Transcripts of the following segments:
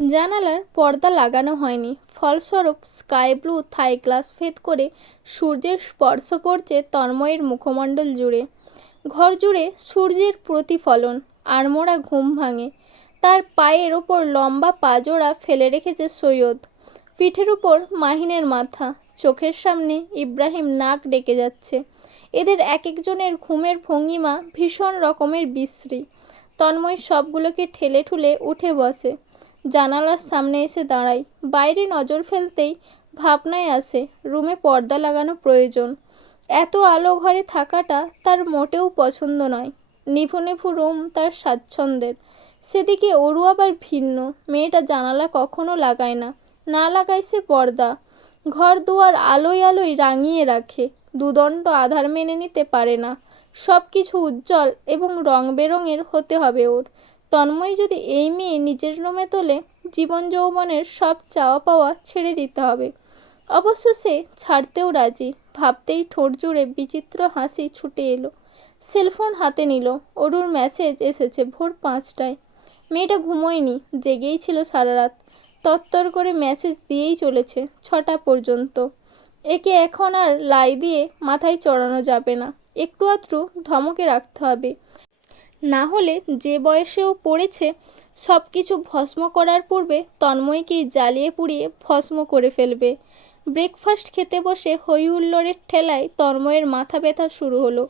জানালার পর্দা লাগানো হয়নি, ফলস্বরূপ স্কাই ব্লু থাই গ্লাস ভেদ করে সূর্যের স্পর্শ পড়ছে তন্ময়ের মুখমণ্ডল জুড়ে। ঘর জুড়ে সূর্যের প্রতিফলন। আড়মোড়া ঘুম ভাঙে। তার পায়ের ওপর লম্বা পাজোড়া ফেলে রেখেছে সৈয়দ। পিঠের উপর মাহিনের মাথা। চোখের সামনে ইব্রাহিম নাক ডেকে যাচ্ছে। এদের এক একজনের ঘুমের ভঙ্গিমা ভীষণ রকমের বিশ্রী। তন্ময় সবগুলোকে ঠেলে ঠুলে উঠে বসে। জানালার সামনে এসে দাঁড়ায়। বাইরে নজর ফেলতেই ভাবনায় আসে রুমে পর্দা লাগানো প্রয়োজন। এত আলো ঘরে থাকাটা তার মোটেও পছন্দ নয়। নিভু নিভু রুম তার স্বাচ্ছন্দ্যের। সেদিকে ওরও আবার ভিন্ন। মেয়েটা জানালা কখনো লাগায় না, না লাগায় সে পর্দা। ঘর দুয়ার আলোয় আলোয় রাঙিয়ে রাখে। দুদণ্ড আধার মেনে নিতে পারে না। সব কিছু উজ্জ্বল এবং রং বেরঙের হতে হবে ওর। তন্ময় যদি এই মেয়ে নিজের রুমে তোলে, জীবন যৌবনের সব চাওয়া পাওয়া ছেড়ে দিতে হবে। অবশ্য সে ছাড়তেও রাজি। ভাবতেই ঠোঁট জুড়ে বিচিত্র হাসি ছুটে এলো। সেলফোন হাতে নিল। অরুর মেসেজ এসেছে ভোর 5টায়। মেয়েটা ঘুমোয়নি, জেগেই ছিল সারা রাত। তত্তর করে মেসেজ দিয়েই চলেছে 6টা পর্যন্ত। একে এখন আর লাই দিয়ে মাথায় চড়ানো যাবে না। একটু আধটু ধমকে রাখতে হবে। না হলে যে বয়সেও পড়েছে, সব কিছু ভস্ম করার পূর্বে তন্ময়কেই জ্বালিয়ে পুড়িয়ে ভস্ম করে ফেলবে। ব্রেকফাস্ট খেতে বসে হই হুল্লোড়ের ঠেলায় তন্ময়ের মাথা ব্যথা শুরু হলো।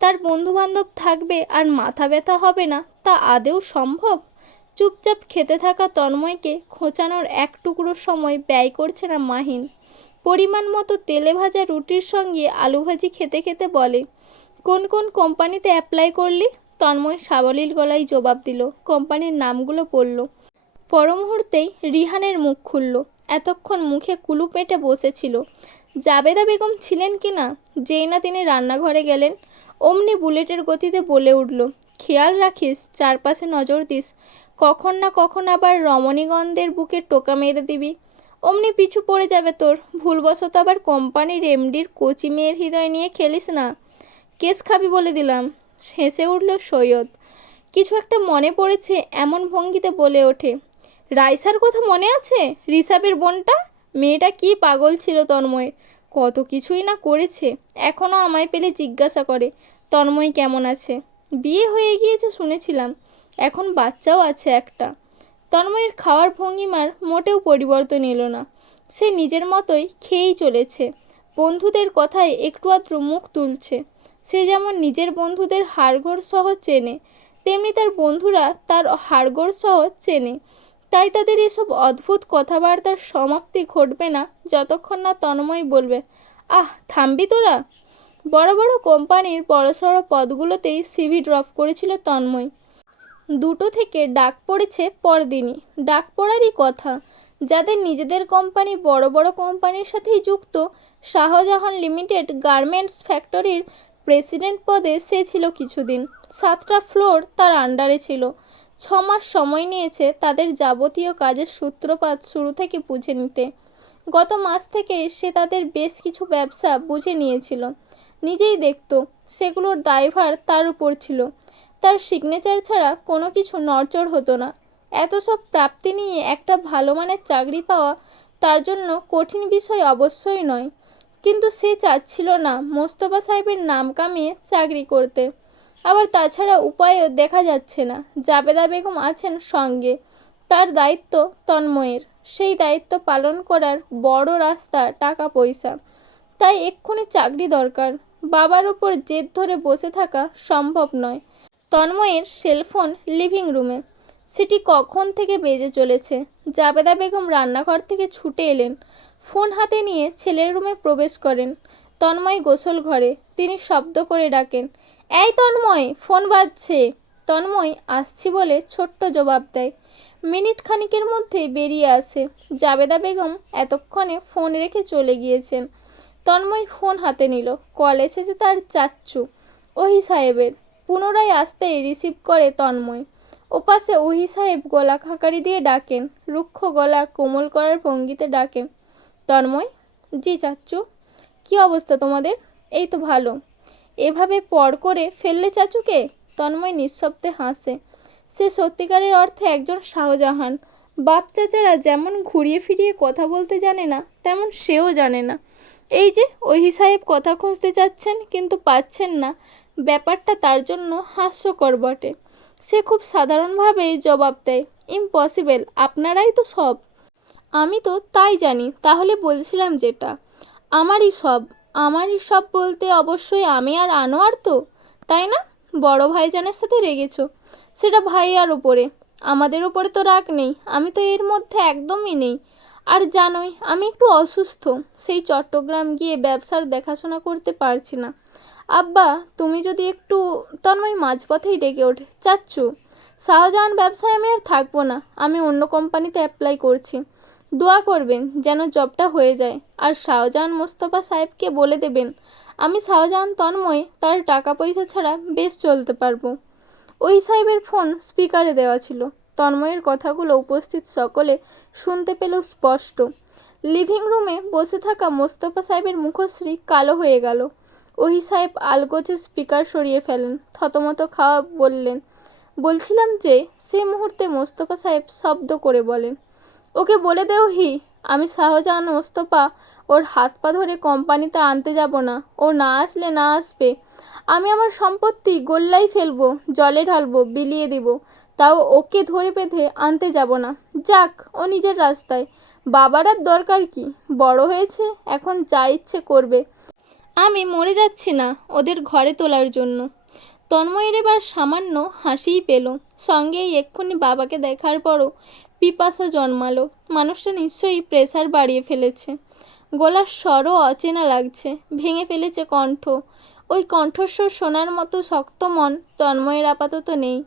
তার বন্ধুবান্ধব থাকবে আর মাথা ব্যথা হবে না, তা আদেও সম্ভব? চুপচাপ খেতে থাকা তন্ময়কে খোঁচানোর এক টুকরো সময় ব্যয় করছে না মাহিন। পরিমাণ মতো তেলে ভাজা রুটির সঙ্গে আলু ভাজি খেতে খেতে বলে, কোন কোন কোম্পানিতে অ্যাপ্লাই করলি? তন্ময় সাবলীল গলায় জবাব দিল। কোম্পানির নামগুলো পড়ল। পর মুহূর্তেই রিহানের মুখ খুলল। এতক্ষণ মুখে কুলু পেটে বসেছিল। জাবেদা বেগম ছিলেন কি না, যেই না তিনি রান্নাঘরে গেলেন, অমনি বুলেটের গতিতে বলে উঠল, খেয়াল রাখিস, চারপাশে নজর দিস, কখন না কখন আবার রমণীগণদের বুকে টোকা মেরে দিবি। অমনি পিছু পড়ে যাবে তোর। ভুলবশত আবার কোম্পানির এমডির কচি মেয়ের হৃদয় নিয়ে খেলিস না, কেস খাবি বলে দিলাম। হেসে উঠল সৈয়দ। কিছু একটা মনে পড়েছে এমন ভঙ্গিতে বলে ওঠে, রাইসার কথা মনে আছে? ঋষাবের বোনটা? মেয়েটা কি পাগল ছিল তন্ময়ের। কত কিছুই না করেছে। এখনও আমায় পেলে জিজ্ঞাসা করে তন্ময় কেমন আছে। বিয়ে হয়ে গিয়েছে শুনেছিলাম, এখন বাচ্চাও আছে একটা। তন্ময়ের খাওয়ার ভঙ্গিমার মোটেও পরিবর্তন এলো না। সে নিজের মতোই খেয়েই চলেছে। বন্ধুদের কথায় একটু আধটু মুখ তুলছে। সে যেমন নিজের বন্ধুদের হাড়গোড় সহ চেনে, তেমনি তার বন্ধুরা তার হাড়গোড় সহ চেনে। তাই তাদের এসব অদ্ভুত কথাবার্তার সমাপ্তি ঘটবে না যতক্ষণ না তন্ময় বলবে, আহ থামবি তোরা। বড় বড় কোম্পানির বড়সড় পদগুলোতেই সিভি ড্রপ করেছিল তন্ময়। 2টো থেকে ডাক পড়েছে পরদিনই। ডাক পড়ারই কথা। যাদের নিজেদের কোম্পানি বড় বড় কোম্পানির সাথেই যুক্ত, শাহজাহান লিমিটেড গার্মেন্টস ফ্যাক্টরির প্রেসিডেন্ট পদে সে ছিল কিছুদিন। 7টা ফ্লোর তার আন্ডারে ছিল। 6 মাস সময় নিয়েছে তাদের যাবতীয় কাজের সূত্রপাত শুরু থেকে বুঝে নিতে। গত মাস থেকে সে তাদের বেশ কিছু ব্যবসা বুঝে নিয়েছিল। নিজেই দেখত। সেগুলোর দায়ভার তার উপর ছিল। তার সিগনেচার ছাড়া কোনো কিছু নড়চড় হতো না। এত সব প্রাপ্তি নিয়ে একটা ভালো মানের চাকরি পাওয়া তার জন্য কঠিন বিষয় অবশ্যই নয়। কিন্তু সে চাচ্ছিল না মোস্তফা সাহেবের নাম কামিয়ে চাকরি করতে। আবার তাছাড়া উপায়ও দেখা যাচ্ছে না। জাবেদা বেগম আছেন সঙ্গে। তার দায়িত্ব তন্ময়ের। সেই দায়িত্ব পালন করার বড় রাস্তা টাকা পয়সা। তাই এক্ষুনি চাকরি দরকার। বাবার ওপর জেদ ধরে বসে থাকা সম্ভব নয়। তন্ময়ের সেলফোন লিভিং রুমে। সেটি কখন থেকে বেজে চলেছে। জাবেদা বেগম রান্নাঘর থেকে ছুটে এলেন। ফোন হাতে নিয়ে ছেলের রুমে প্রবেশ করেন। তন্ময় গোসল ঘরে। তিনি শব্দ করে ডাকেন, এই তন্ময়, ফোন বাজছে। তন্ময় আসছি বলে ছোট্ট জবাব দেয়। মিনিট খানিকের মধ্যে বেরিয়ে আসে। জাবেদা বেগম এতক্ষণে ফোন রেখে চলে গিয়েছেন। তন্ময় ফোন হাতে নিল। কল এসেছে তার চাচ্চু ওহি সাহেবের। পুনরায় আসতেই রিসিভ করে তন্ময়। ওপাশে ওহি সাহেব গলা খাঁকারি দিয়ে ডাকেন। রুক্ষ গলা কোমল করার ভঙ্গিতে ডাকেন, তন্ময়। জি চাচ্চু। কি অবস্থা তোমাদের? এই তো ভালো। এভাবে পর করে ফেললে চাচুকে? তন্ময় নিঃশব্দে হাসে। সে সত্যিকারের অর্থে একজন শাহজাহান। বাপ চাচারা যেমন ঘুরিয়ে ফিরিয়ে কথা বলতে জানে না, তেমন সেও জানে না। এই যে ওহি সাহেব কথা খুঁজতে চাচ্ছেন কিন্তু পাচ্ছেন না, ব্যাপারটা তার জন্য হাস্যকর বটে। সে খুব সাধারণভাবেই জবাব দেয়, ইম্পসিবল, আপনারাই তো সব। আমি তো তাই জানি, তাহলে বলছিলাম যেটা, আমারই সব। আমারই সব বলতে অবশ্যই আমি আর আনোয়ার তো, তাই না? বড় ভাইজানের সাথে রেগেছো, সেটা ভাইয়ার ওপরে, আমাদের ওপরে তো রাগ নেই, আমি তো এর মধ্যে একদমই নেই। আর জানোই আমি একটু অসুস্থ, সেই চট্টগ্রাম গিয়ে ব্যবসার দেখাশোনা করতে পারছি না। আব্বা, তুমি যদি একটু, তন্ময় মাঝপথেই ডেকে ওঠে, চাচ্ছু, শাহজাহান ব্যবসায় আমি আর থাকবো না, আমি অন্য কোম্পানিতে অ্যাপ্লাই করছি। দোয়া করবেন যেন জবটা হয়ে যায়। আর শাহজাহান মোস্তফা সাহেবকে বলে দেবেন আমি শাহজাহান তন্ময় তার টাকা পয়সা ছাড়া বেশ চলতে পারবো। ওই সাহেবের ফোন স্পিকারে দেওয়া ছিল। তন্ময়ের কথাগুলো উপস্থিত সকলে শুনতে পেল স্পষ্ট। লিভিং রুমে বসে থাকা মোস্তফা সাহেবের মুখশ্রী কালো হয়ে গেল। ওহি সাহেব আলগোছে স্পিকার সরিয়ে ফেলেন, থতমত খাওয়া বললেন, বলছিলাম যে, সেই মুহূর্তে মোস্তফা সাহেব শব্দ করে বলেন, ওকে বলে দেও হি, আমি শাহজাহান মোস্তফা ওর হাত পা ধরে কোম্পানিতে আনতে যাব না, ও না আসলে না আসবে। আমি আমার সম্পত্তি গোল্লাই ফেলবো, জলে ঢালবো, বিলিয়ে দিব, তাও ওকে ধরে বেঁধে আনতে যাব না। যাক, ও নিজের রাস্তায়, বাবার আর দরকার কি, বড় হয়েছে, এখন যা ইচ্ছে করবে। আমি মরে যাচ্ছি না ওদের ঘরে তোলার জন্য। তন্ময়ের এবার সামান্য হাসিই পেল, সঙ্গে এক্ষুনি বাবাকে দেখার পরও পিপাসা জন্মালো। মানুষটা নিশ্চয়ই প্রেসার বাড়িয়ে ফেলেছে। গলার স্বরও অচেনা লাগছে, ভেঙে ফেলেছে কণ্ঠ। ওই কণ্ঠস্বর শোনার মতো শক্ত মন তন্ময়ের আপাতত নেই।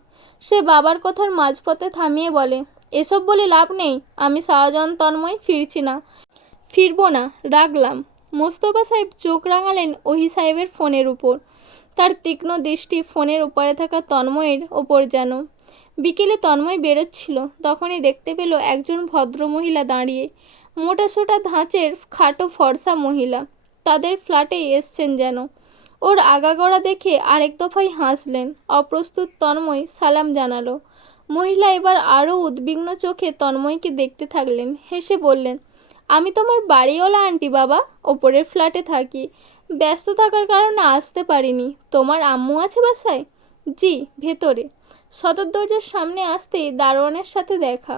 সে বাবার কথার মাঝপথে থামিয়ে বলে, এসব বলে লাভ নেই, আমি শাহজাহান তন্ময় ফিরছি না, ফিরবো না, রাগলাম। মোস্তফা সাহেব চোখ রাঙালেন ওহি সাহেবের ফোনের উপর। তার তীক্ষ্ণ দৃষ্টি ফোনের উপরে থাকা তন্ময়ের ওপর যেন। বিকেলে তন্ময় বেরোচ্ছিল, তখনই দেখতে পেল একজন ভদ্র মহিলা দাঁড়িয়ে, মোটাসোটা ধাঁচের খাটো ফর্সা মহিলা। তাদের ফ্ল্যাটেই এসছেন যেন। ওর আগাগোড়া দেখে আরেক দফায় হাসলেন। অপ্রস্তুত তন্ময় সালাম জানালো। মহিলা এবার আরও উদ্বিগ্ন চোখে তন্ময়কে দেখতে থাকলেন, হেসে বললেন, আমি তোমার বাড়িওয়ালা আন্টি বাবা, ওপরের ফ্ল্যাটে থাকি, ব্যস্ত থাকার কারণে আসতে পারিনি। তোমার আম্মু আছে বাসায়? জি, ভেতরে। সদর দরজার সামনে আসতেই দারোয়ানের সাথে দেখা।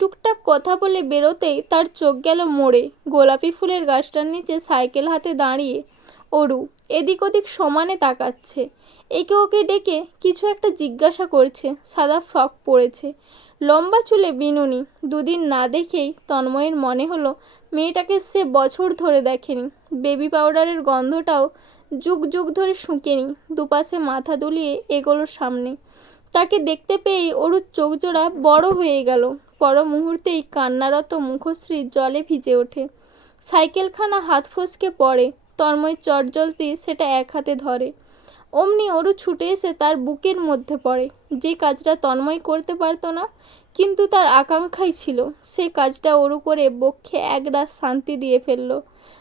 টুকটাক কথা বলে বেরোতেই তার চোখ গেল মোড়ে। গোলাপি ফুলের গাছটার নিচে সাইকেল হাতে দাঁড়িয়ে অরু এদিক ওদিক সমানে তাকাচ্ছে। একে ওকে ডেকে কিছু একটা জিজ্ঞাসা করছে। সাদা ফ্রক পরেছে, লম্বা চুলে বিনুনি। দুদিন না দেখেই তন্ময়ের মনে হলো মেয়েটাকে সে বছর ধরে দেখেনি। বেবি পাউডারের গন্ধটাও যুগ যুগ ধরে শুঁকেনি। দুপাশে মাথা দুলিয়ে এগোলো সামনে। তাকে দেখতে পেয়েই অরুর চোখজোড়া বড় হয়ে গেল। পর মুহূর্তেই কান্নারত মুখশ্রী জলে ভিজে ওঠে। সাইকেলখানা হাত ফসকে পড়ে। তন্ময় চটজলদি সেটা এক হাতে ধরে। অমনি অরু ছুটে এসে তার বুকের মধ্যে পড়ে। যে কাজটা তন্ময় করতে পারতো না, কিন্তু তার আকাঙ্ক্ষাই ছিল, সেই কাজটা অরু করে বক্ষে একরাশ শান্তি দিয়ে ফেলল।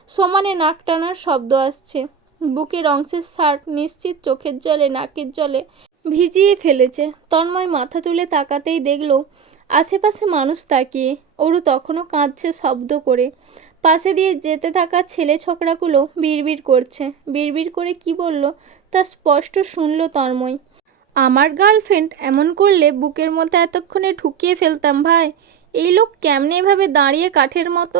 সমানে নাক টানার শব্দ আসছে। বুকের অংশের শার্ট নিশ্চিত চোখের জলে নাকের জলে ভিজিয়ে ফেলেছে। তন্ময় মাথা তুলে তাকাতেই দেখল আশেপাশে মানুষ তাকিয়ে। অরু তখনও কাঁদছে শব্দ করে। পাশে দিয়ে যেতে থাকা ছেলে ছোকরাগুলো বিড়বিড় করছে। বিড়বিড় করে কি বলল তা স্পষ্ট শুনল তন্ময়। আমার গার্লফ্রেন্ড এমন করলে বুকের মধ্যে এতক্ষণে ঢুকিয়ে ফেলতাম ভাই। এই লোক কেমনে এভাবে দাঁড়িয়ে কাঠের মতো।